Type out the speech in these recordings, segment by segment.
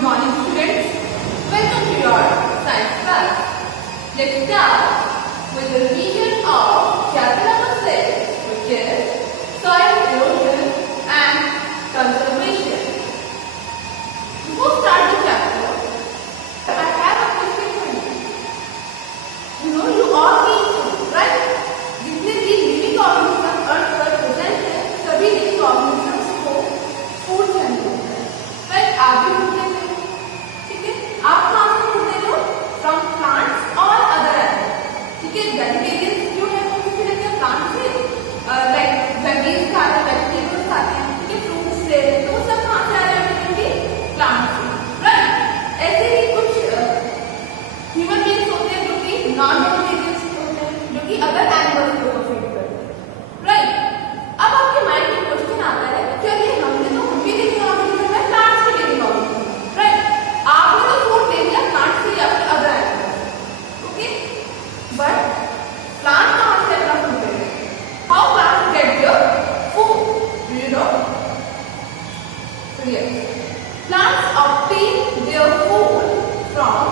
Good morning students. Welcome to your science class. Let's start with the revision of chapter number 6, which is soil erosion and conservation. Before start the chapter, I have a question for you. You all need food, right? जितने भी living organisms अर्थ पर present हैं, सभी living organisms को food चाहिए होता है. Right? आप भी food लेते हो, ठीक है? आप कहाँ से food लेते हो? From plants or other animals. ठीक है? Vegetarians जो है वो किससे लेते हैं? Plants से. Like veggies खाते हैं, vegetables खाते हैं, ठीक है? Fruits ले रहे हैं, तो वो सब कहाँ से आ रहे हैं? Ultimately plants से. Right? ऐसे ही कुछ human beings होते हैं जो कि non-vegetarians होते हैं, जो कि other animals को feed करते हैं. Right? अब आपके माइंड में क्वेश्चन आता है, चलिए हम भी लिविंग ऑर्गेनिज्म है, प्लांट्स भी लिविंग ऑर्गेनिज्म है, राइट? आपने तो फूड ले लिया प्लांट्स से या फिर other animals, okay? But plant कहाँ से अपना फूड लेते हैं? How plants get their food? Do you know? Yes, plants obtain their food from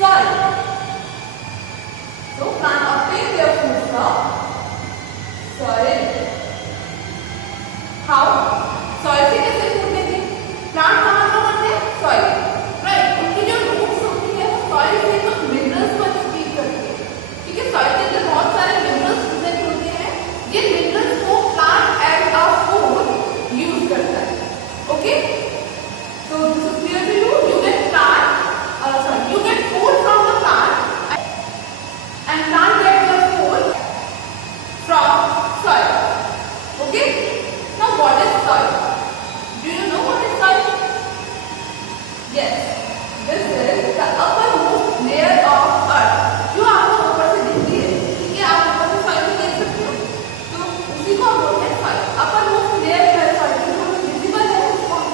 soil. So plants obtain their food from soil. How? Soil से कैसे फूड लेते हैं? Plant कहाँ ग्रो करते हैं? Soil, right? उनकी जो रूट्स होती है वो सॉइल से कुछ मिनरल्स को एक्सक्रीट करती है, ठीक है? सॉइल के अंदर बहुत सारे मिनरल्स प्रेजेंट होते हैं, जिन मिनरल्स को plant as a food use करता है, okay? So this is clear to you. You get you get food from the plant and plant get their food from soil, okay? Now what is soil? Do you know what is soil? Yes, this is the uppermost layer of earth. जो आपको ऊपर से दिखती है, ठीक है? आप ऊपर से soil को देख सकते हो, तो उसी को हम बोलते हैं soil. uppermost layer जो है soil की, जो visible है उसको हम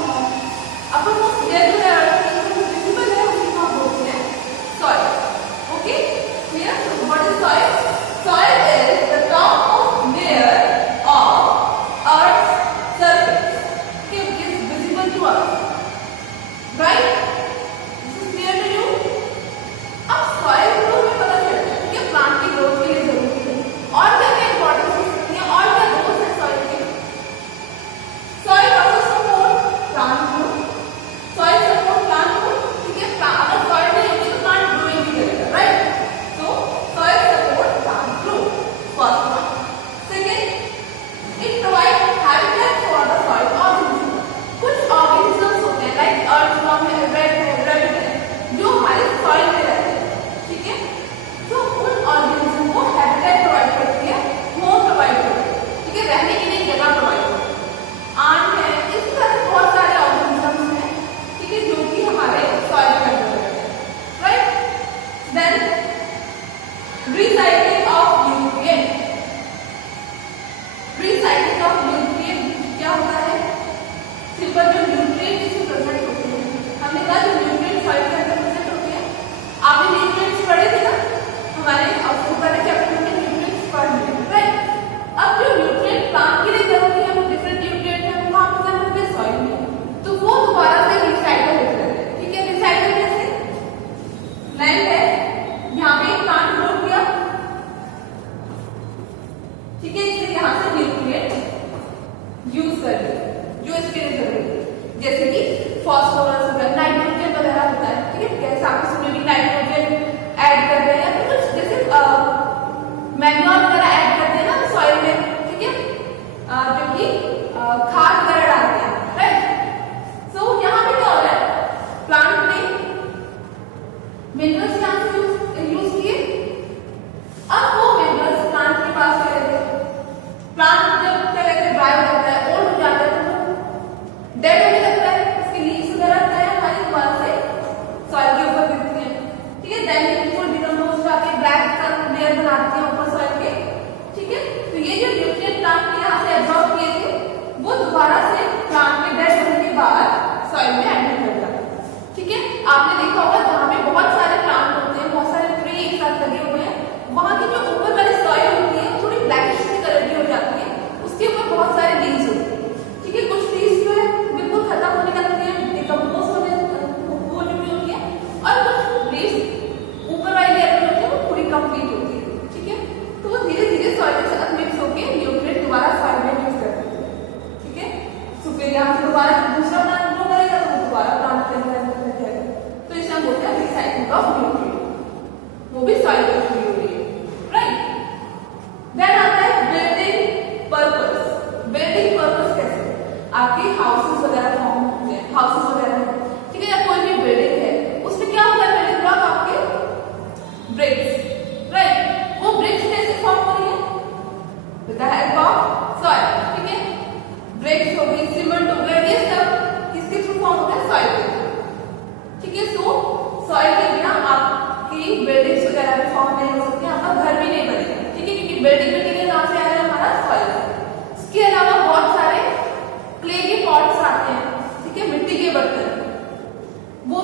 uppermost layer जो है earth की, जो visible है उसी को हम बोलते हैं soil. Okay? Clear? So what is soil? Soil is the topmost layer of Earth's surface, okay, which is visible to us, right?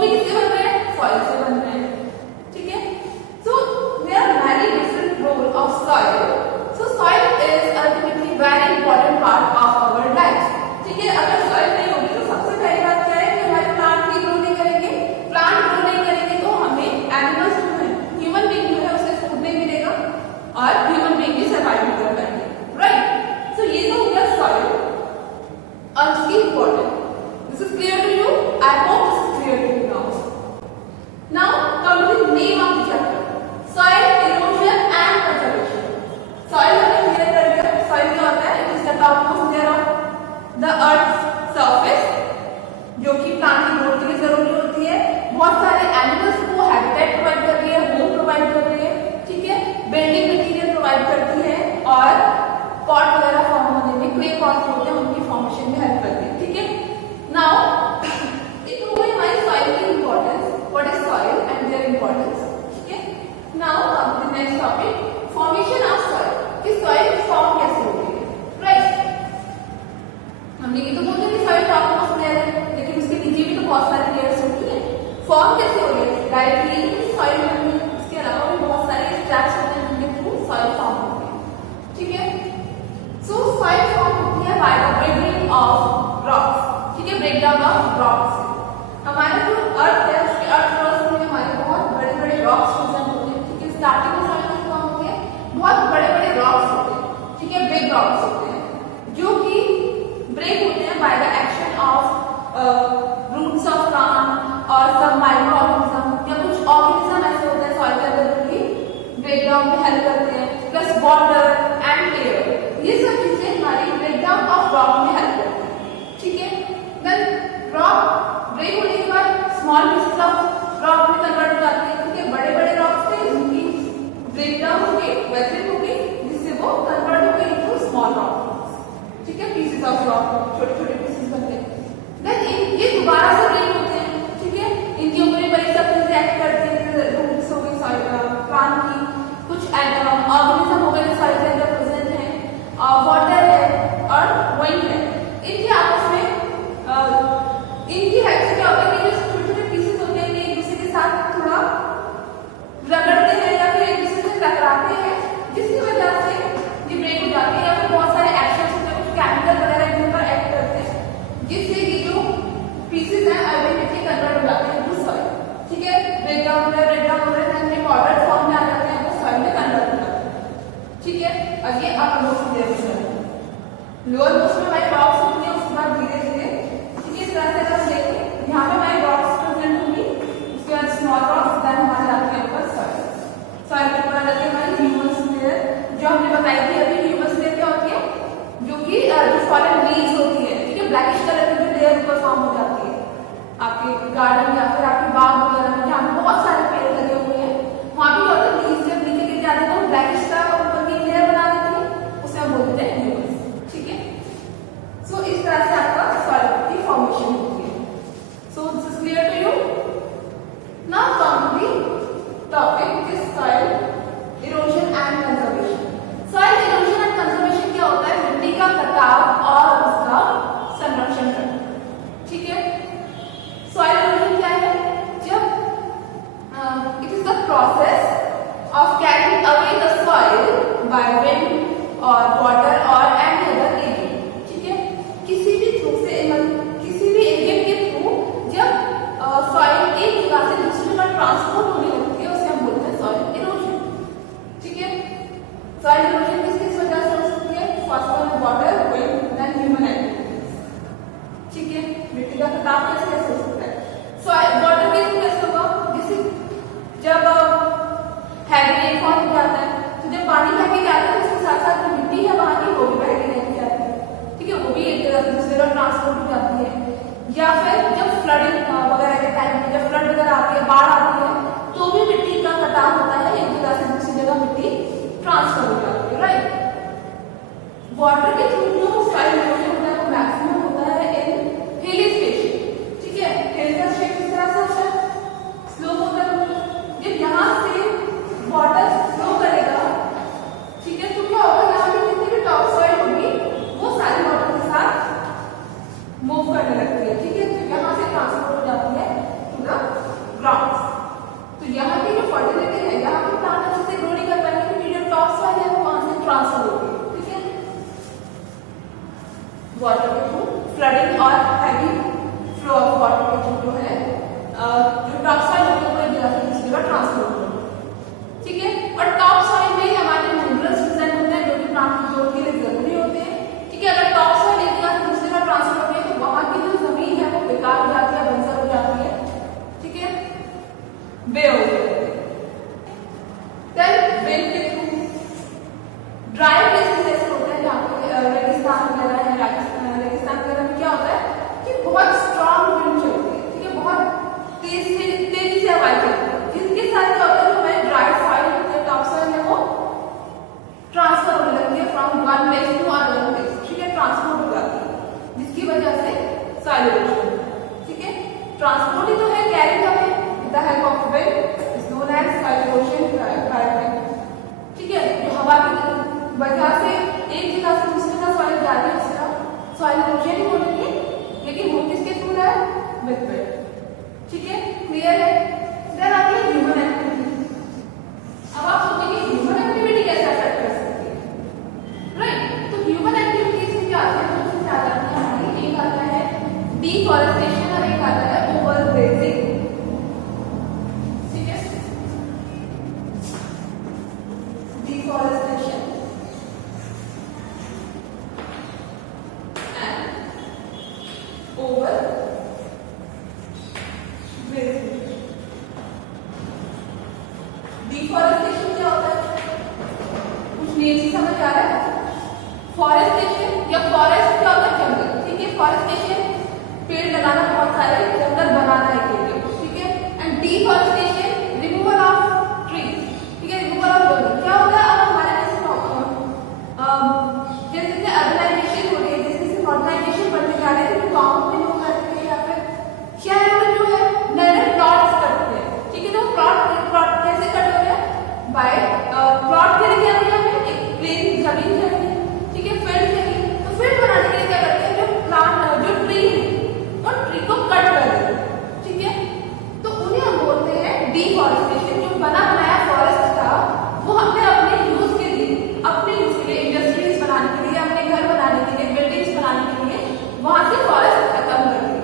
भी किससे बन रहे हैं? सॉइल से बन रहे हैं, ठीक है। So there are many different role of soil. So soil is ultimately very important part of our life, ठीक है। अगर सॉइल नहीं होगी तो सबसे पहली बात क्या है कि हमारे प्लांट भी ग्रो नहीं करेंगे, प्लांट ग्रो नहीं करेंगे तो हमें एनिमल्स जो है, ह्यूमन बीइंग जो है उसे फूड नहीं मिलेगा और ह्यूमन बीइंग भी सर्वाइव नहीं कर पाएंगे, राइट। सो ये तो हो गया सॉइल और इसकी important. This is clear to you? I hope this is clear to you now. Now come to the name of the chapter, soil erosion and conservation. Soil हमने क्लियर कर दिया। सॉइल क्या होता है? It is the topmost layer of the earth surface, जो कि plant की growth के लिए जरूरी होती है। बहुत सारे एनिमल्स को हैबिटेट प्रोवाइड कर रही है, होम प्रोवाइड कर रही है, ठीक है। बिल्डिंग मटेरियल प्रोवाइड करती है और पॉट वगैरह फॉर्म होने में, क्ले पॉट होते हैं उनकी फॉर्मेशन में हेल्प करती है, ठीक है। नाउ इट हो गई हमारी सॉइल की importance, what is soil and their importance, ठीक है। Now come to the next topic, formation of soil, कि सॉइल फॉर्म कैसे होती है, राइट। हमने ये तो बोल दिया कि सॉइल टॉपमोस्ट लेयर है, लेकिन उसके नीचे भी तो बहुत सारी लेयर्स होती है। फॉर्म कैसे हो रही है? डायरेक्टली सॉइल में, इसके अलावा भी बहुत सारे स्टेप्स होते हैं जिनके थ्रू सॉइल फॉर्म होती है, ठीक है। सो सॉइल फॉर्म होती है by the breaking of rocks, ठीक है, ब्रेकडाउन ऑफ रॉक्स। हमारा जो अर्थ है उसके अर्थ क्रस्ट में हमारे बहुत बड़े बड़े रॉक्स प्रेजेंट होते हैं, ठीक है। स्टार्टिंग में सॉइल कैसे फॉर्म होती है? बहुत बड़े बड़े रॉक्स होते हैं, ठीक है, बिग रॉक्स होते हैं, जो कि ब्रेक होते हैं by the action of roots of plant और सब माइक्रो ऑर्गेनिज्म या कुछ ऑर्गेनिज्म ऐसे होते हैं सॉइल के अंदर जो कि ब्रेकडाउन में हेल्प करते हैं, प्लस वाटर एंड एयर, ये सब चीजें हमारी ब्रेकडाउन ऑफ रॉक में हेल्प करती हैं, ठीक है। देन रॉक ब्रेक होने के बाद स्मॉल पीसेस ऑफ रॉक में कन्वर्ट हो जाते हैं, ठीक है। बड़े बड़े रॉक्स थे जिनकी ब्रेकडाउन हो गई, वैसे हो गई, जिससे वो कन्वर्ट हो गई इनटू स्मॉल रॉक, ठीक है, पीसेस ऑफ रॉक, छोटे छोटे पीसेस बनते हैं। देन ये दोबारा से ब्रेक होते हैं, ठीक है। इनके ऊपर बड़ी सब चीजें एक्ट करती हैं, रूट्स हो गई प्लांट की, कुछ ऑर्गेनिज्म हो गए जो सॉइल के अंदर प्रेजेंट हैं, वाटर है और वाइंड है। इनके आपस में इनकी हेल्प से क्या होता है कि जो छोटे छोटे पीसेस होते हैं एक दूसरे के साथ थोड़ा रगड़ते हैं या फिर एक दूसरे से टकराते हैं, जिसकी वजह से ये ब्रेक हो जाती है, या फिर बहुत सारे एक्शन होते हैं, कुछ केमिकल वगैरह इनके ऊपर एक्ट करते हैं, जिससे ये जो पीसेस हैं अल्टीमेटली कन्वर्ट हो जाते हैं टू सॉइल, ठीक है। ब्रेकडाउन हो रहा है एंड पाउडर फॉर्म में आ जाते हैं, वो सॉइल में कन्वर्ट हो जाते हैं, ठीक है। अब ये अपर मोस्ट लेयर में लोअर मोस्ट में हमारी रॉक्स होती है, उसके बाद धीरे धीरे, ठीक है, इस तरह से अगर देखें यहाँ पे हमारी रॉक्स प्रेजेंट होंगी, उसके बाद स्मॉल रॉक्स, देन हमारे आते हैं ऊपर सॉइल। सॉइल के ऊपर आ जाती है हमारी ह्यूमस लेयर, जो हमने बताई थी अभी। ह्यूमस लेयर क्या होती है? जो कि जो फॉरेन लीव्स होती है, ठीक है, ब्लैकिश कलर की जो लेयर ऊपर फॉर्म हो जाती है आपके गार्डन या फिर आपके बाग वगैरह में जहाँ बहुत सारे पेड़ लगे हुए हैं, वहाँ भी क्या होता है लीव्स जब नीचे गिर जाते हैं तो ब्लैकिश का ऊपर की लेयर बना देती है, उसे हम बोलते हैं ह्यूमस, ठीक है। सो इस तरह से आपका सॉइल की फॉर्मेशन होती है। So this is clear to you. Now come to the topic which is soil erosion and conservation. Soil erosion and conservation क्या होता है? मिट्टी का कटाव और उसका संरक्षण करना, ठीक है। सॉइल इरोजन क्या है? जब it is the process of carrying away the soil by wind और वाटर और एनी अदर एजेंट, ठीक है। किसी भी थ्रू से किसी भी एजेंट के थ्रू जब सॉइल एक जगह से दूसरी जगह ट्रांसपोर्ट होने लगती है, उसे हम बोलते हैं सॉइल इरोजन, ठीक है। सॉइल इरोजन किस किस वजह से हो सकती है? First one water, wind, then human activities, ठीक है। मिट्टी का कटाव कैसे कैसे हो सकता है? सॉइल वाटर कैसे होगा? जैसे जब हैवी रेनफॉल हो जाता है तो जब पानी बह के जाता है, उसके साथ साथ जो मिट्टी है वहां की वो भी बह के नहीं जाती है, ठीक है, वो भी एक जगह से दूसरी जगह ट्रांसपोर्ट हो जाती है। या फिर जब फ्लडिंग वगैरह के टाइम में जब फ्लड वगैरह आती है, बाढ़ आती है, तो भी मिट्टी का कटाव होता है, एक जगह से दूसरी जगह मिट्टी ट्रांसफर हो जाती है, राइट। वाटर के थ्रू जो सॉइल इरोजन होता है वो मैक्सिमम होता है इन हिली स्पेस, ठीक है। हिल का शेप किस तरह से होता है? स्लोप होता है। जब यहाँ से वाटर फ्लो करेगा, ठीक है, तो क्या होगा? यहाँ पे जितनी भी टॉप सॉइल होगी वो सारी वाटर के साथ मूव करने लगती है, ठीक है। तो यहाँ से ट्रांसफर हो जाती है to the with the help of wind is known as soil erosion current. ठीक है, जो हवा की वजह से एक जगह से दूसरी जगह सॉइल जाती है उसका सॉइल इरोजन ही बोलेंगे, लेकिन वो किसके थ्रू रहा है? With wind. ठीक है, क्लियर है? देन आती है ह्यूमन एक्टिविटी। अब आप सोचेंगे ह्यूमन एक्टिविटी कैसे अफेक्ट कर सकती है, राइट? तो ह्यूमन एक्टिविटीज में क्या आता है? सबसे ज्यादा हमारी एक आता है डिफॉरेस्टेशन और एक आता है ओवरग्रेजिंग। ठीक है, डिफॉरेस्टेशन एंड ओवरग्रेजिंग। डिफॉरेस्टेशन क्या होता है? कुछ नेम से समझ आ रहा है? फॉरेस्टेशन या फॉरेस्ट क्या होता है? जंगल। ठीक है, फॉरेस्टेशन पेड़ लगाना, बहुत सारे जंगल बनाना है के लिए। ठीक है, and deforestation removal of trees. ठीक है, रिमूवल ऑफ जंगल क्या होता है? अब हमारे जैसे अर्बनाइजेशन हो रही है, जैसे मॉडर्नाइजेशन बढ़ते जा रहे हैं, तो गाँव में लोग रहते हैं या फिर शहरों में जो है नए नए प्लॉट्स करते हैं। ठीक है, तो प्लॉट कैसे कट हो रहा है? बाय प्लॉट के लिए क्या किया है? एक प्लेन जमीन चाहिए। ठीक है, फील्ड चाहिए, तो फील्ड बनाने के लिए क्या करते हैं? जो प्लांट जो ट्री है वो ट्री को कट कर देते हैं। ठीक है, तो उन्हें हम बोलते हैं डिफॉरेस्टेशन। जो बना बनाया फॉरेस्ट था वो हमने अपने यूज के लिए इंडस्ट्रीज बनाने के लिए, अपने घर बनाने के लिए, बिल्डिंग्स बनाने के लिए वहां से फॉरेस्ट खत्म कर दिया।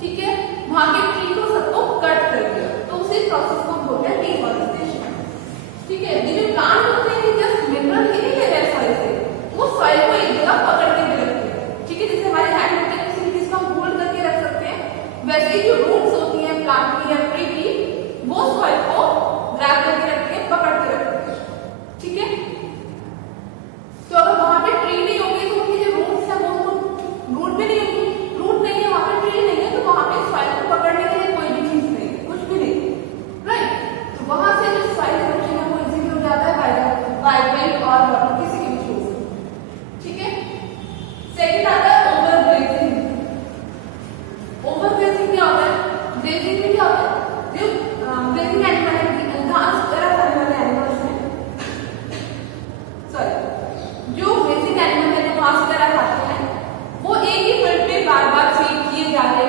ठीक है, वहां के ट्री को सबको कट कर दिया, तो उसी प्रोसेस को हम बोलते हैं डिफॉरेस्टेशन। ठीक है, ये जो प्लांट होते हैं जस्ट मिनरल ही नहीं ले रहे सॉइल से, वो सॉइल को एक जगह पकड़ के भी रखते हैं। ठीक है, जैसे हमारे हैंड होते हैं किसी चीज को हम होल्ड करके रख सकते हैं, वैसे ही जो रूट्स होती हैं प्लांट की या ट्री की, वो सॉइल को ग्रैब करके रखते हैं, पकड़ के रखते हैं। ठीक है, तो अगर वहां पे ट्री नहीं होगी तो उनकी जो रूट्स है वो रूट भी नहीं होगी, रूट नहीं है वहां पे, ट्री नहीं है, तो वहां पे सॉइल को पकड़ने के लिए कोई भी चीज नहीं, कुछ भी नहीं, राइट? तो वहां से जो सॉइल इरोजन है वो इजीली हो जाता है बाय विंड और वाटर, किसी के भी थ्रू से। ठीक है, सेकंड आता है ओवरग्रेजिंग। ओवरग्रेजिंग क्या होता है? ग्रेजिंग में क्या होता है? जो ग्रेजिंग एनिमल है, घास वगैरह खाने वाले एनिमल्स हैं, सॉरी जो ग्रेजिंग एनिमल है जो घास वगैरह खाते हैं, वो एक ही फील्ड पे बार बार फीड किए जा रहे हैं,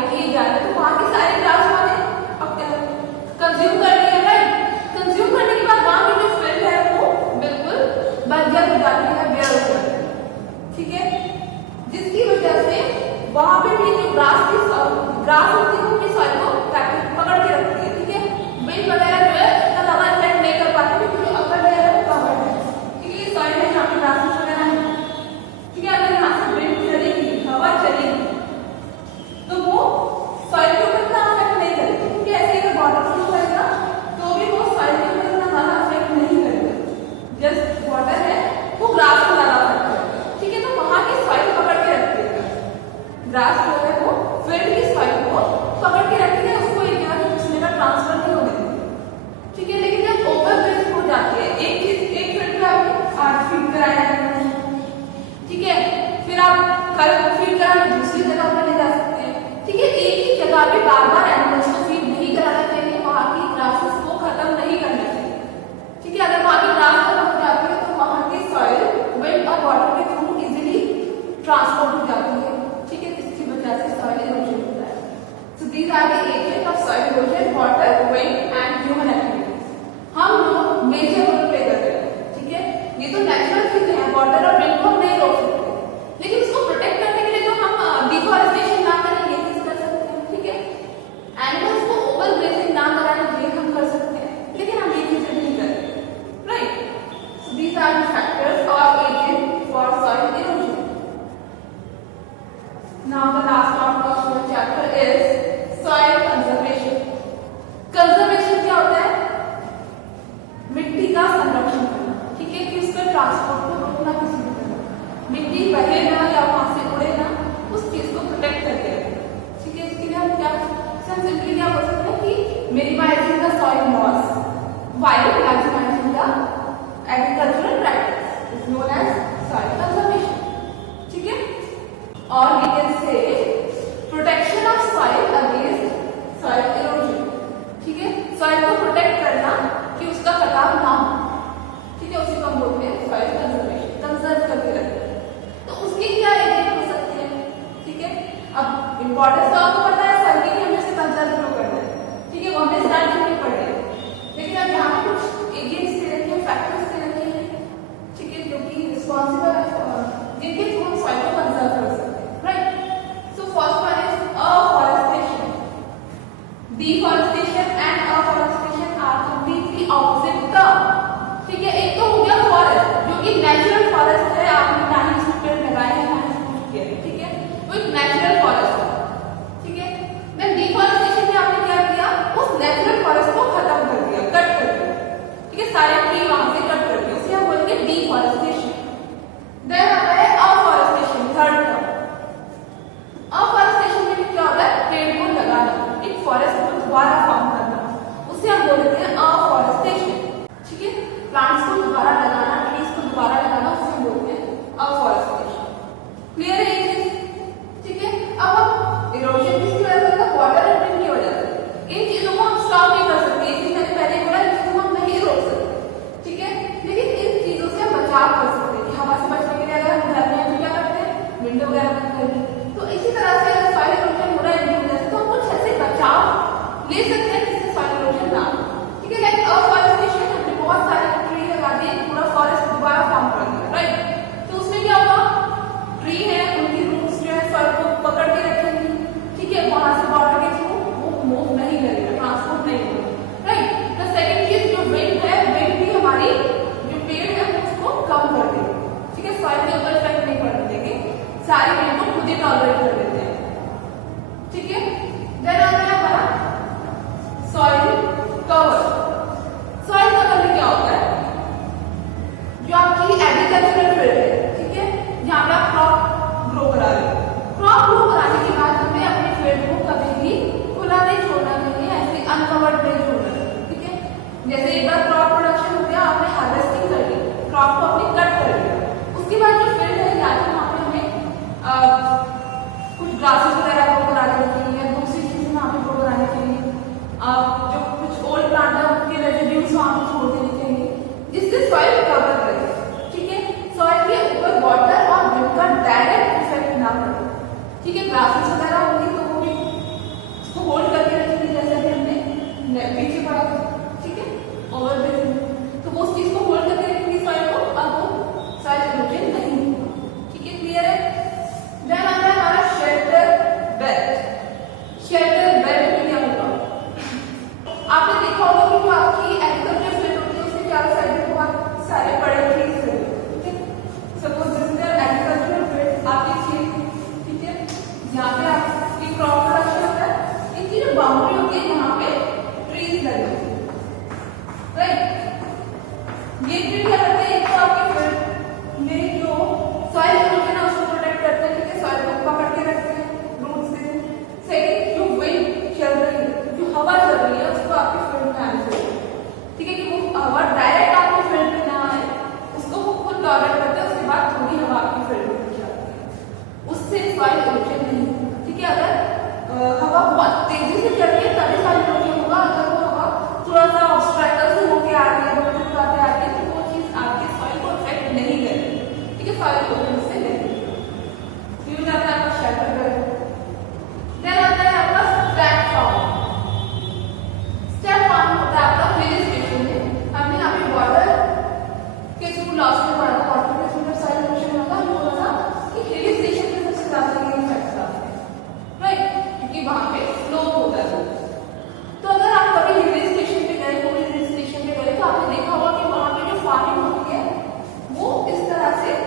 तो वहां के सारे ग्रास वाले कंज्यूम कर लिया, राइट? कंज्यूम करने के बाद वहां की जो फील्ड है वो बिल्कुल बंजर हो जाती है, बेयर हो जाती है। ठीक है, जिसकी वजह से वहां पे भी जो ग्रास होती है वो अपनी सॉइल को पकड़ के रखती है। ठीक है, विंड वगैरह जो है इतना ज्यादा इफेक्ट नहीं कर पाती क्योंकि जो अपर लेयर है वो कवर्ड है। ठीक है, सॉइल है यहाँ पे ग्रासेस वगैरह है। ठीक है, अगर यहाँ से विंड चलेगी, हवा चलेगी, तो वो सॉइल के ऊपर इतना अफेक्ट नहीं करेगी, क्योंकि ऐसे अगर वाटर फ्लो करेगा तो भी वो सॉइल के ऊपर इतना ज्यादा अफेक्ट नहीं करेगा। जस्ट वाटर है वो ग्रास को ज्यादा अफेक्ट करेगा। ठीक है, तो वहां की सॉइल पकड़ के रखती है, ग्रास जो है वो फील्ड की सॉइल को पकड़ के रखती है, उसको एक जगह से दूसरी जगह ट्रांसफर नहीं होने देती। ठीक है, लेकिन जब ओवरग्रेजिंग हो जाती है, एक चीज एक फील्ड पे आपको आज फीड कराया जाता है, ठीक है, फिर आप कल फीड कराने दूसरी जगह पर ले जा सकते हैं। ठीक है, एक ही जगह पे बार बार एनिमल्स को फीड नहीं कराना चाहिए, वहां की ग्रासेस को खत्म नहीं करना चाहिए। ठीक है, अगर वहां की ग्रास खत्म हो जाती है तो वहां की सॉइल विंड और वाटर के थ्रू इजीली ट्रांसपोर्ट हो जाती है। ठीक है, इसकी वजह से सॉइल इरोजन होता है। So these are the agent of soil erosion, water, wind and human activities. हम लोग मेजर रोल प्ले करते हैं। ठीक है, ये तो नेचुरल चीजें हैं, वाटर और विंड को हम नहीं रोक सकते, लेकिन उसको प्रोटेक्ट करने के लिए तो हम डिफॉरेस्टेशन ना करें ये चीज कर सकते हैं। ठीक है, एनिमल्स को ओवरग्रेजिंग ना कराने ये हम कर सकते हैं, लेकिन हम ये चीजें नहीं करते, right? So these are the factors और agent for soil erosion. Now the last part of your chapter is soil conservation. Conservation क्या होता है? मिट्टी का संरक्षण करना। ठीक है, कि उसका ट्रांसपोर्ट को रोकना किसी भी तरह, मिट्टी बहे ना या वहां से उड़े ना, उस चीज को प्रोटेक्ट करके रखना। ठीक है, इसके लिए हम क्या सिंपली क्या बोल सकते हैं कि minimizing the soil loss while maximizing the agricultural practice is known as soil conservation. ठीक है, और we can say protection of soil against soil erosion. ठीक है, वाटर तो आपको पता है सर्दी की हमें से कंजर्व ग्रो करना है, ठीक है, वो हमें स्टार्टिंग में पढ़े हैं। लेकिन अब यहाँ पे कुछ एजेंट्स दे रखे हैं, फैक्टर्स दे रखे हैं, ठीक है, जो कि रिस्पॉन्सिबल है जिनके थ्रू हम सॉइल को कंजर्व कर सकते हैं, right. So first one is afforestation. Deforestation and afforestation are completely opposite term, ठीक है। एक तो हो गया फॉरेस्ट जो कि नेचुरल फॉरेस्ट है, आपने ना ही उसमें पेड़ लगाए हैं ना ही कुछ किया है, ठीक है, वो एक नेचुरल फॉरेस्ट है, ठीक है। देन डिफॉरेस्टेशन में आपने क्या किया, उस नेचुरल फॉरेस्ट को खत्म कर दिया, कट कर दिया, ठीक है, सारे ट्री वहां से कट कर दिए, उसे हम बोलेंगे डिफॉरेस्टेशन। देन आता है अफॉरेस्टेशन, थर्ड टर्म। अफॉरेस्टेशन में क्या होता है, पेड़ को लगाना, एक फॉरेस्ट को दोबारा फॉर्म करना, उसे हम बोलते हैं अफॉरेस्टेशन, ठीक है। प्लांट्स को दोबारा लगाना, ट्रीज को दोबारा लगाना, उसे हम बोलते हैं अफॉरेस्टेशन। क्लियर है ये चीज, ठीक है। अब इरोजन किसकी वजह से होता है, वाटर रिटेन की वजह से। इन चीजों को हम स्टॉप नहीं कर सकते, ये चीज मैंने पहले बोला, इन चीजों को हम नहीं रोक सकते, ठीक है, लेकिन इन चीजों से हम बचाव कर सकते हैं कि हवा से बचने के लिए अगर हम घर में हैं तो क्या करते हैं, विंडो वगैरह बंद कर दी। तो इसी तरह से अगर सॉइल इरोजन हो रहा है इनकी वजह से, तो हम कुछ ऐसे बचाव ले सकते हैं जिससे सॉइल इरोजन ना हो, ठीक है। लाइक अफॉरेस्टेशन, हमने बहुत सारे ट्री लगा दिए, पूरा फॉरेस्ट दोबारा फॉर्म कर दिया, राइट। तो उसमें क्या होगा, ट्री है, उनकी रूट्स जो है सॉइल को पकड़ के रखेंगी, ठीक है, वहां से वाटर के थ्रू वो मूव नहीं करेगा, ट्रांसपोर्ट नहीं होगा, राइट। तो सेकंड चीज जो विंड है, विंड भी हमारी जो पेड़ है उसको कम कर देगी, ठीक है, सॉइल के ऊपर इफेक्ट नहीं पड़ने देगी, सारी विंड को खुद ही टॉलरेट कर देते हैं, ठीक है। देन आता है हमारा सॉइल कवर। सॉइल कवर में क्या होता है, जो आपकी एग्रीकल्चरल फील्ड है, ठीक है, जहां पे आप क्रॉप ग्रो करा रहे हो, क्रॉप ग्रो कराने के बाद हमें अपने फील्ड को कभी भी खुला नहीं छोड़ना चाहिए, ऐसे अनकवर्ड नहीं छोड़ना चाहिए, ठीक है। जैसे एक बार क्रॉप प्रोडक्शन हो गया, आपने हार्वेस्टिंग कर ली, क्रॉप को आपने कट कर लिया, उसके बाद जो फील्ड है या तो वहां पे हमें कुछ ग्रासेस वगैरह ग्रो कराने चाहिए या दूसरी चीजें वहां पे ग्रो कराने चाहिए, जो कुछ ओल्ड प्लांट है उनके रेजिड्यूज वहां पे छोड़ देने चाहिए, जिससे सॉइल कवर रहे, ठीक है, सॉइल के ऊपर वाटर और विंड का डायरेक्ट इफेक्ट ना पड़े, ठीक है। ग्रासेस वगैरह होंगी तो वो भी उसको होल्ड करके रखेंगे, जैसे कि हमने पीछे पढ़ा था, ठीक है, ओवरब्रिज में, तो वो उस चीज को होल्ड करके रखेंगे सॉइल को, अब वो सॉइल इरोजन नहीं होगा, ठीक है, क्लियर है। देन आता है हमारा शेल्टर बेल्ट। शेल्टर बेल्ट में क्या होगा, आपने देखा होगा कि जो आपकी एग्रीकल्चर फील्ड होती है उसके चारों साइड में बहुत सारे बड़े ट्रीज हैं, ठीक है। Suppose this is agricultural field, आपकी फील्ड, ठीक है, यहाँ पे आपकी क्रॉप प्रोडक्शन होता है, इनकी जो बाउंड्री होती है यहाँ पे ट्रीज लगे होते हैं, राइट। ये ट्री क्या करते हैं, एक तो आपके फील्ड में जो सॉइल इरोजन है उसको प्रोटेक्ट करते हैं, ठीक है, सॉइल को पकड़ के रखते हैं रूट्स से। सेकंड, जो विंड चल रही है, जो हवा चल रही है उसको आपके फील्ड में आने चाहिए, ठीक है, कि वो हवा डायरेक्ट आपके फील्ड में ना आए, उसको वो खुद टॉलरेट करते हैं, उसके बाद थोड़ी हवा आपके फील्ड में जाती है, उससे सॉइल इरोजन नहीं, ठीक है। अगर हवा बहुत तेजी से चल रही है तभी सॉइल इरोजन होगा, अगर वो हवा थोड़ा सा ऑब्स्ट्रैकल से होके आ रही है, रोड पे आते आते, तो वो चीज आपके सॉइल को इफेक्ट नहीं करेगी, ठीक है, सॉइल इरोजन से नहीं। यूज आता है आपका शेल्टर बेल्ट। देन आता है आपका स्टेप फार्म। स्टेप फार्म होता है आपका हिल स्टेशन में, हमने यहाँ पे वाटर के थ्रू लास्ट में पढ़ा था, वाटर के थ्रू सॉइल इरोजन होगा, हम बोला था कि हिल स्टेशन में सबसे ज्यादा ये इफेक्ट आते हैं, राइट, क्योंकि वहां पे स्लोप होता है। तो अगर आप कभी हिल स्टेशन पे गए, कोई हिल स्टेशन पे गए, तो आपने देखा होगा कि वहां पे जो फार्मिंग होती है वो इस तरह से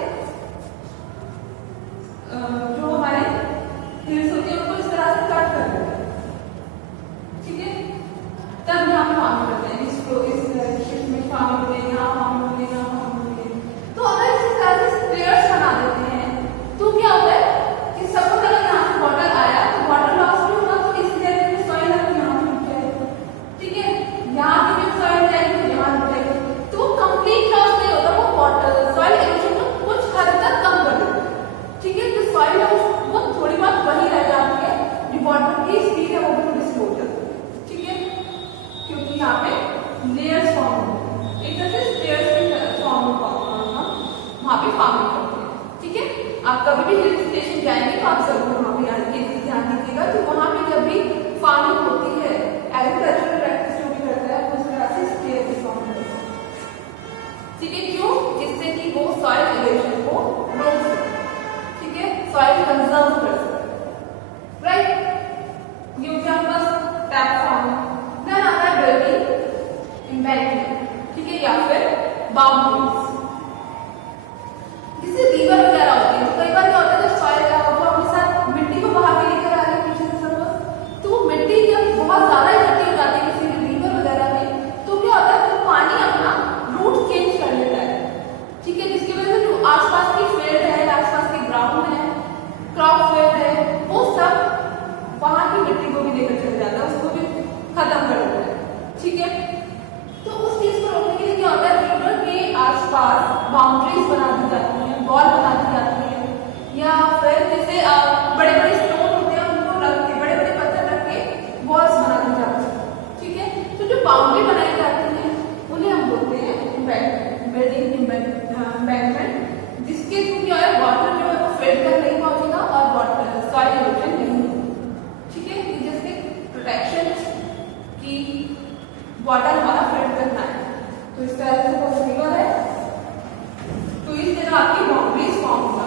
जो हमारे हिल्स होती है उनको इस तरह से कट कर देते हैं, ठीक है, तब यहाँ पे फार्मिंग करते हैं, इसको इस क्षेत्र में फार्मिंग होते हैं, यहाँ फार्मिंग होते हैं, यहाँ फार्मिंग होते हैं। तो अगर इस तरह से स्टेयर्स बना देते हैं तो क्या होता है कि सपोज अगर यहाँ से वाटर आया तो वाटर लॉस भी होगा, तो इस एरिया में सॉइल यहाँ पे रुक जाएगी, ठीक है, यहाँ की भी सॉइल जाएगी तो यहाँ रुक जाएगी, तो कंप्लीट लॉस नहीं होता, वो वाटर सॉइल इरोजन को कुछ हद तक कम कर देता है, ठीक है। तो सॉइल वो थोड़ी बहुत वही रह जाती है, जो वाटर की स्पीड है वो भी थोड़ी स्लो हो जाती है, ठीक है, क्योंकि यहाँ पे लेयर्स फॉर्म होते हैं, एक तरह से स्टेयर्स की फॉर्म वहां पे फार्मिंग करते हैं, ठीक है। आप कभी भी हिल स्टेशन जाएंगे तो आप जरूर वहां पे ध्यान दीजिएगा बाउंड्रीज। जैसे रिवर वगैरह होती है तो कई बार क्या होता है जब सॉइल वो अपने साथ मिट्टी को बहा के लेकर आ रही है पीछे से सपोज, तो वो मिट्टी जब बहुत ज्यादा इकट्ठी हो जाती है किसी रिवर वगैरह में तो क्या होता है वो पानी अपना रूट चेंज कर लेता है, ठीक है, जिसकी वजह से जो आसपास की फील्ड है, आसपास के ग्राउंड है, क्रॉप फील्ड है, वो सब वहां की मिट्टी को भी लेकर चले जाता है, उसको भी खत्म कर देता है, ठीक है। तो उस चीज को रोकने के लिए क्या होता है रिवर के आसपास बाउंड्रीज बना दी जाती है, वॉल बना दी जाती है, या फिर जैसे बड़े बड़े स्टोन होते हैं उनको रख के, बड़े बड़े पत्थर रख के वॉल्स बना दी जाती है, ठीक है। तो जो बाउंड्री बनाई जाती है उन्हें हम बोलते हैं बिल्डिंग एम्बैंकमेंट, जिसके थ्रू क्या है वाटर जो है वो फिल्ड तक नहीं पहुंचेगा और वाटर सॉइल इरोजन नहीं होगा, ठीक है। जैसे प्रोटेक्शन की वाटर हमारा फिल्ड तक ना है, तो इस तरह से पॉसिबल है, तो इस तरह आपकी बाउंड्रीज फॉर्म होगा,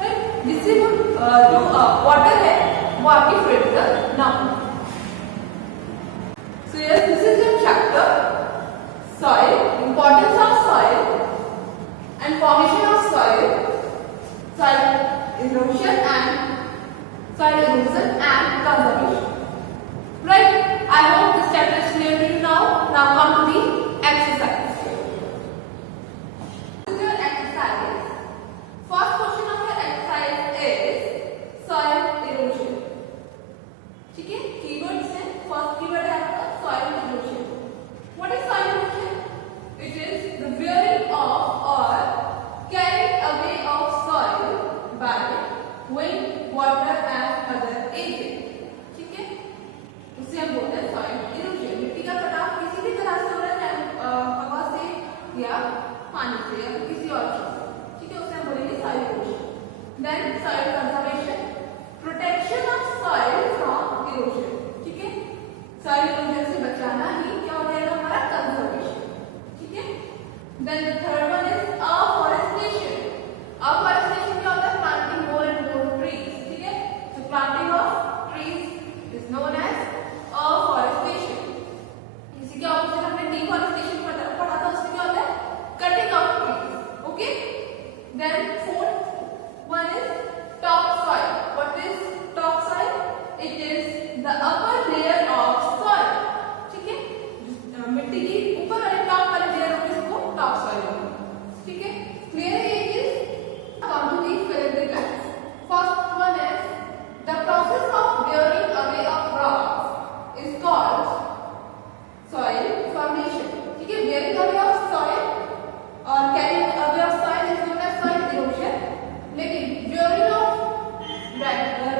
राइट, जिससे जो वाटर है वो आपकी फिल्ड तक ना हो। So yes, this is your chapter soil, importance of soil and formation of soil, soil erosion and conservation. Right? I hope this chapter is clear to you now. Now come to the exercise. This is your exercise. First question of your exercise is soil erosion. ठीक है, keywords है, first keyword है आपका soil erosion. What is soil erosion? It is the wearing off or carrying away of soil by wind, water and other agents. ठीक है, उसे हम बोलते हैं soil erosion. मिट्टी का कटाव किसी भी तरह से हो रहा है, चाहे हवा से या पानी से या किसी और चीज से, ठीक है, उसे हम बोलेंगे soil erosion. Then soil conservation, protection of soil from erosion. ठीक है, soil erosion से बचाना ही क्या हो जाएगा हमारा conservation. ठीक है. Then the third one is afforestation. Afforestation क्या होता है? Planting more and more trees. ठीक है, so planting of trees is known as afforestation. इसी के ऑपोजिट हमने deforestation पढ़ा था, उसमें क्या होता है? Cutting of trees. Okay. Then fourth one is topsoil. What is topsoil? It is the upper layer of soil. ठीक है, मिट्टी की ऊपर वाले टॉप वाले लेयर होगी इसको topsoil होगा, ठीक है। Clear it is. Come to the fill in the blanks. First one is the process of wearing away of rocks is called soil formation. ठीक है, wearing away of soil और carrying away of soil is known as soil erosion. लेकिन wearing of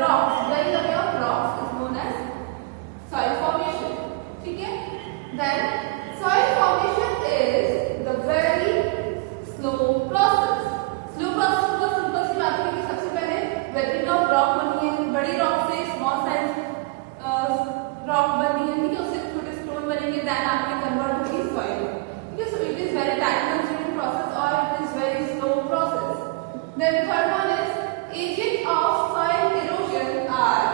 rocks, wearing away of rocks is known as soil formation. ठीक है, then soil formation is the very slow process. Slow process को simple सी बात है कि सबसे पहले weathering of rock बनी है, बड़ी रॉक से स्मॉल साइज रॉक बनी है, ठीक है, उससे छोटे स्टोन बनेंगे, देन आपके कन्वर्ट होगी सॉइल, ठीक है। So it is very time consuming process और it is very slow process. Then third one is agent of soil erosion are,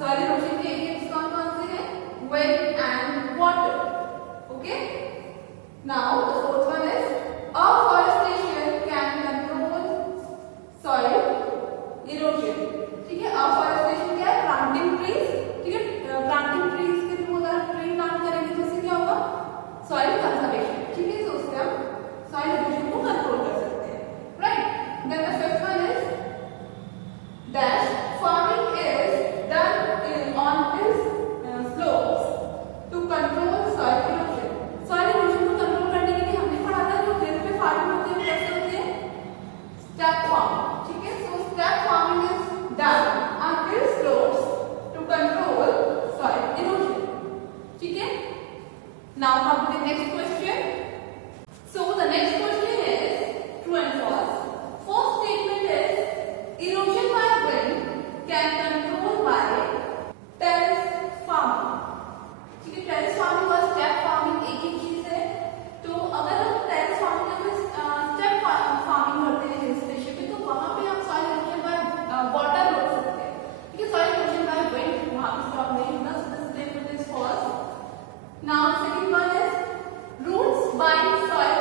soil erosion के agents कौन-कौन से हैं? Wind and water. Okay. Now the fourth one is afforestation can control soil erosion. ठीक है, afforestation क्या है? Planting trees. ठीक है, planting trees के थ्रू अगर आप ट्री प्लांट करेंगे तो इससे क्या होगा? Soil conservation. ठीक है, तो उससे हम soil erosion को कंट्रोल कर सकते हैं, right? Then the fifth one is dash farming is done on hills slopes to control soil erosion. Soil erosion को कंट्रोल करने के लिए हमने पढ़ा था जो हिल पे फार्मिंग होती है कैसे होती है? Step farming. ठीक है, so step farming is done on hill slopes to control soil erosion. ठीक है. Now come to the next question. So the next question is true and false. First statement is erosion by wind can control by terrace farming. ठीक है, terrace farming और step farming एक ही चीज है, तो अगर हम terrace farming या फिर step farming करते हैं हिल स्टेशन पे तो वहां पे हम soil erosion by water रोक सकते हैं, ठीक है। soil erosion by wind वहां पे stop नहीं होगा, so this statement is false. Now second one is roots bind soil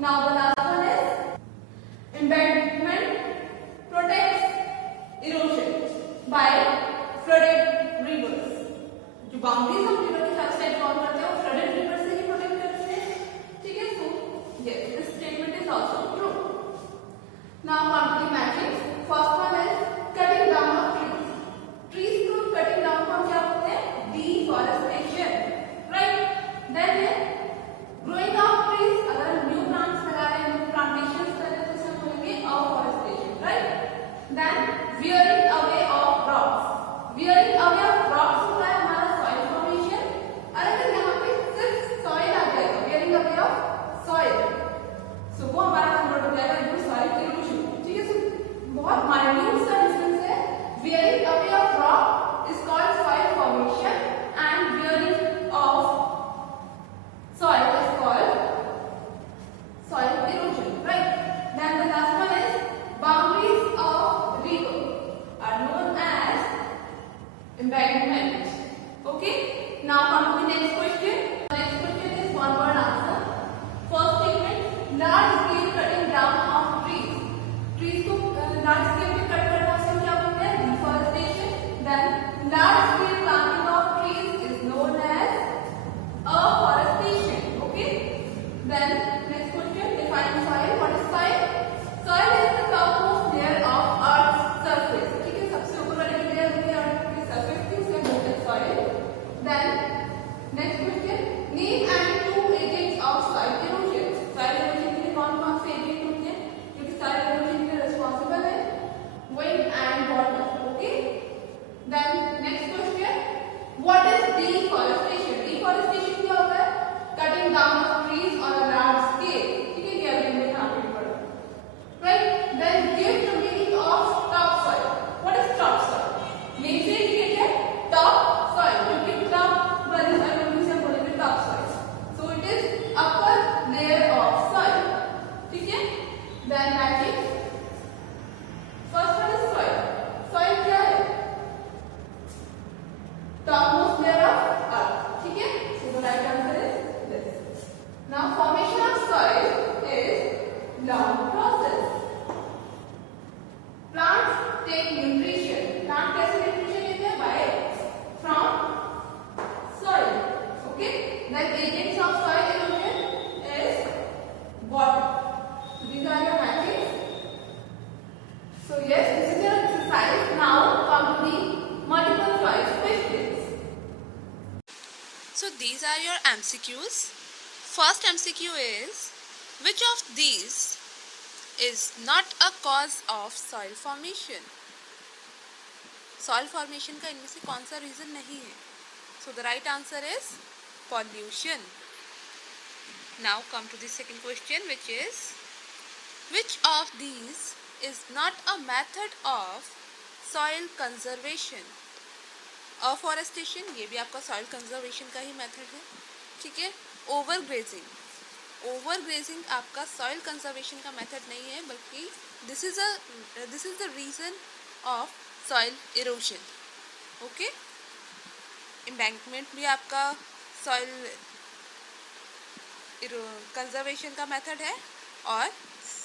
Now the last one is embankment protects erosion by flooded rivers. जो बाउंड्रीज हम रिवर के साथ साइड ड्रॉ करते हैं वो फ्लडेड रिवर से ही प्रोटेक्ट करते हैं. ठीक है. सो yes, this statement is also true. Now come to the matching. First one is cutting down of trees. Trees को cutting down को हम क्या बोलते हैं? Deforestation. Right? Then है growing of trees. अगर new plants लगा रहे हैं, new plantations कर रहे हैं तो उसे हम बोलेंगे afforestation. Right? Then wearing away of rocks. Wearing away of rocks होता है हमारा soil formation. अगर यहाँ पे सिर्फ soil आ जाएगा, wearing away of soil, so वो हमारा कन्वर्ट हो जाएगा into soil erosion. ठीक है. So बहुत minute सा डिफरेंस है. Wearing away of rock is called soil formation and wearing of soil is called soil erosion. Right? Then the last one is boundaries of river are known as embankment. Okay. Now come to the next question. Next question is one word answer. First statement, large scale cutting down of trees. Trees को large scale पे cut करना उसे क्या बोलते हैं? Deforestation. Then large scale planting of trees is known as afforestation. Okay. Then next question, define soil. What is soil? Soil is the topmost layer of earth's surface. ठीक है. सबसे ऊपर वाली लेयर होती है अर्थ की सरफेस की, उसे बोलते हैं soil. Then next question, name and two agents of soil erosion. Soil erosion के लिए कौन-कौन से एजेंट होते हैं जो कि soil erosion के रिस्पांसिबल है? Wind and water. Okay. Then next question, what is deforestation? Deforestation क्या होता है? Cutting down of trees on a large scale. ठीक है. ये अभी हमने यहाँ पे पढ़ा. Right? Then give the meaning of topsoil. What is topsoil? Name से indicate है topsoil. क्योंकि top वाली soil को हम बोलेंगे topsoil. So it is upper layer of soil. ठीक है. Then matching. First one is soil. Soil क्या है? Topmost layer of earth. ठीक है. So the right answer is this. Now formation of soil is long process. Plants take nutrition. Plant कैसे nutrition लेते हैं? By from soil. Okay. Then agents of soil erosion is water. So these are your matching. So yes, this is your exercise. Now come to the multiple choice questions. So these are your MCQs. First MCQ is, which of these is not a cause of soil formation? Soil formation का इनमें से कौन सा reason नहीं है? So the right answer is pollution. Now come to the second question, which is, which of these is not a method of soil conservation? Afforestation, ये भी आपका soil conservation का ही मेथड है. ठीक है. Overgrazing, ओवरग्रेजिंग आपका सॉइल कंजर्वेशन का method नहीं है, बल्कि this is the reason of soil erosion. Okay. Embankment भी आपका सॉइल कंजर्वेशन का मेथड है और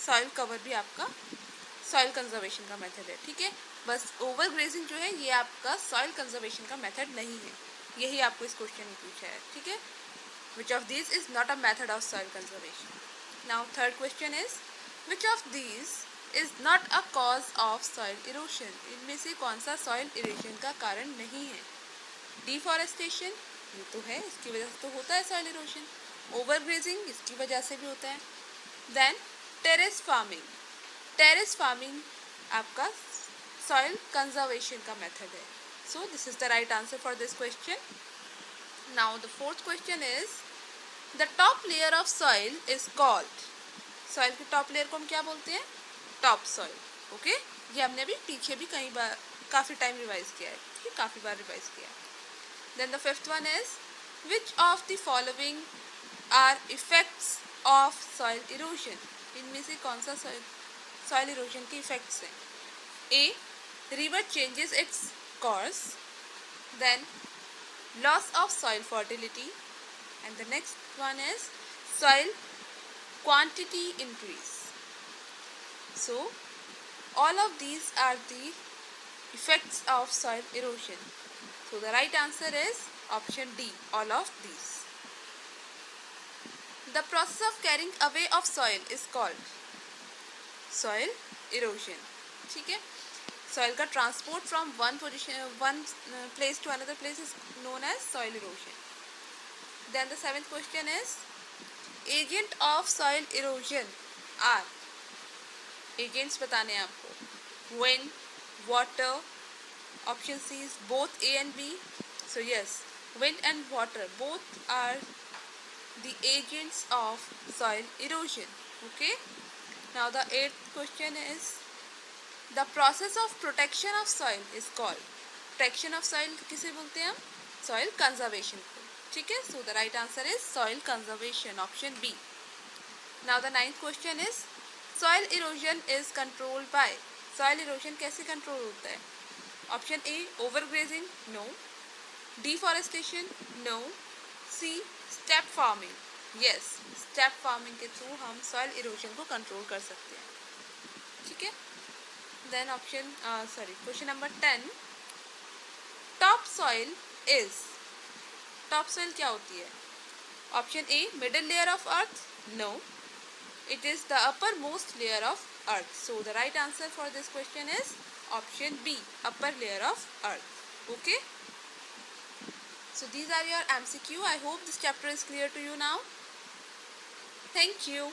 सॉइल कवर भी आपका सॉइल कंजर्वेशन का मेथड है. ठीक है. बस ओवरग्रेजिंग जो है ये आपका सॉइल कंजर्वेशन का मेथड नहीं है. यही आपको इस क्वेश्चन में पूछा है. ठीक है. Which of these is not a method of soil conservation? Now third question is, which of these is not a cause of soil erosion? इनमें से कौन सा soil erosion का कारण नहीं है? Deforestation, ये तो है, इसकी वजह से तो होता है soil erosion. Overgrazing, इसकी वजह से भी होता है. Then terrace farming. Terrace farming आपका soil conservation का method है. So this is the right answer for this question. Now the fourth question is, the top layer of soil is called. Soil की top layer को हम क्या बोलते हैं? Top soil. Okay? ये हमने अभी पीछे भी कई बार काफ़ी टाइम रिवाइज किया है. ठीक है. काफ़ी बार रिवाइज किया है. Then the fifth one is, which of the following are effects of soil erosion? इनमें से कौन सा soil erosion के effects हैं? A. River changes its course. Then loss of soil fertility, and the next one is soil quantity increase. So all of these are the effects of soil erosion. So the right answer is option D, all of these. The process of carrying away of soil is called soil erosion. ठीक है, soil का transport from one place to another place is known as soil erosion. Then the seventh question is, agent of soil erosion are, agents बताने हैं आपको, wind, water, option C is both A and B. So yes, wind and water both are the agents of soil erosion. Okay. Now the eighth question is, the process of protection of soil is called, protection of soil किसे बोलते हैं हम, soil conservation को. ठीक है. So the right answer is soil conservation, option B. Now the ninth question is, soil erosion is controlled by, soil erosion कैसे control होता है? Option A, overgrazing, no. Deforestation, no. C, step farming, yes. Step farming के through हम soil erosion को control कर सकते हैं. ठीक है. Then question number 10, topsoil is, topsoil क्या होती है? Option A, middle layer of earth, no. It is the uppermost layer of earth. So the right answer for this question is option B, upper layer of earth. Okay. So these are your MCQ. I hope this chapter is clear to you now. Thank you.